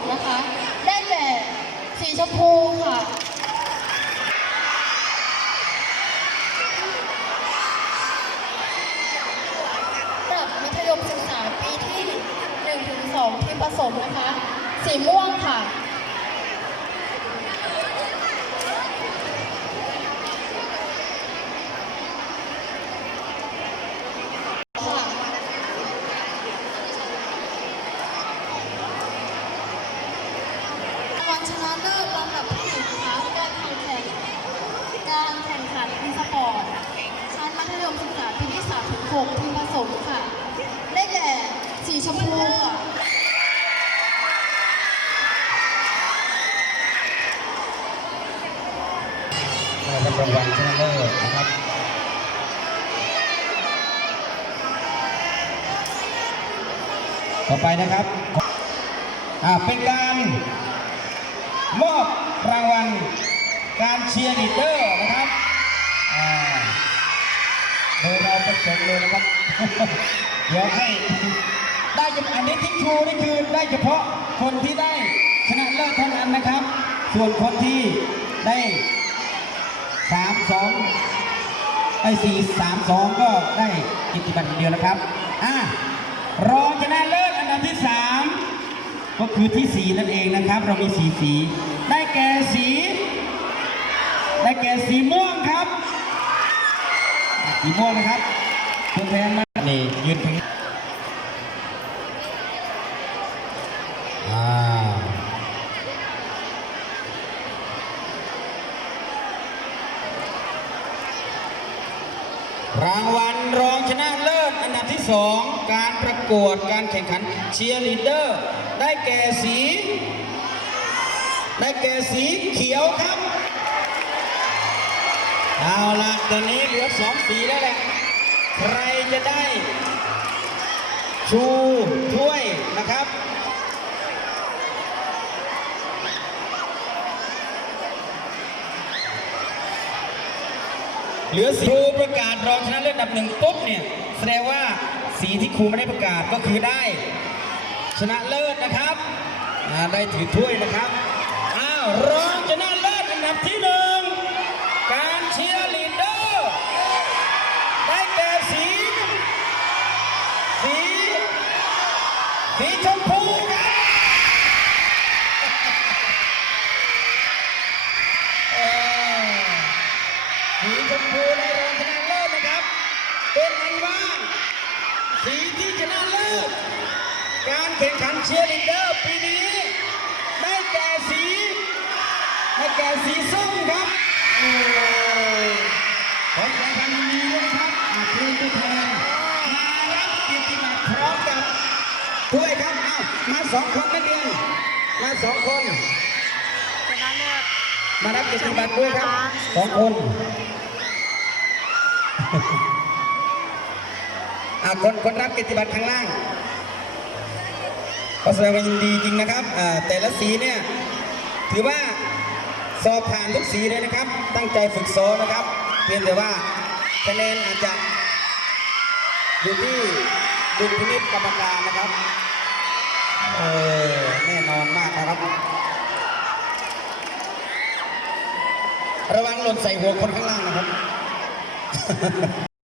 มนะคะ ได้แก่สีชมพูค่ะ ระดับมัธยมศึกษาปีที่1ถึง2ที่ผสมนะคะ สีม่วงค่ะรางวัล ชนะเลิศลำดับที่หนึ่งนะคะการแข่งขันการแข่งขันอีสปอร์ตชั้นมัธยมศึกษาปีที่3ถึง6ทีมผสมค่ะ ได้แก่สีชมพูค่ะได้รับรางวัลชนะเลิศนะครับต่อไปนะครับ อ่า เป็นการ มอบรางวัลการเชียร์ลีดเดอร์นะครับโดยเราประสงค์เลยนะครับเดี๋ยวให้ได้เฉพาะอันนี้ที่ชูนี่คือได้เฉพาะคนที่ได้ชนะเลิศเท่านั้นนะครับ ส่วนคนที่ได้สามสองไอ้สี่สามสองก็ได้กิจบัตรอย่างเดียวนะครับ อะรอ ก็คือที่สีนั่นเองนะครับ เรามีสีสี ได้แก่สี ได้แก่สีม่วงครับ สีม่วงนะครับตัวแทนมานี่ยืนถึงอ่ารางวัลรองชนะเลิศอันดับที่สองการประกวดการแข่งขันเชียร์ลีดเดอร์ ได้แก่สี ได้แก่สีเขียวครับ เอาละตอนนี้เหลือสองสีแล้วแหละ ใครจะได้ ชูถ้วยนะครับเหลือสีครูประกาศรองชนะเลิศอันดับหนึ่งปุ๊บเนี่ย แสดงว่าสีที่ครูไม่ได้ประกาศก็คือได้ ชนะเลิศนะครับได้ถือถ้วยนะครับอ้าวรองชนะเลิศอันดับที่หนึ่งการเชียร์ลีดเดอร์ได้แก่สีสีสีชมพูครับสีชมพูได้รองชนะเลิศนะครับเป็นอันว่าสีที่ชนะเลิศ แข่งขันเชียร์ลีดเดอร์ปีนี้ได้แก่สีได้แก่สีส้มครับขอแสดงความยินดีด้วยนะครับอาเชิญตัวแทนมารับเกียรติบัตรพร้อมกับถ้วยครับอ้าวมาสองคนนักเรียนมาสองคนชนะเลิศมารับเกียรติบัตรด้วยครับสองคนอ่าคนคนรับเกียรติบัตรข้างล่าง ก็แสดงความยินดีจริงนะครับอ่าแต่ละสีเนี่ยถือว่าสอบผ่านทุกสีเลยนะครับ ตั้งใจฝึกซ้อมนะครับ เพียงแต่ว่าคะแนนอาจจะอยู่ที่ดุลพินิจกรรมการนะครับเออแน่นอนมากนะครับ ระวังหล่นใส่หัวคนข้างล่างนะครับ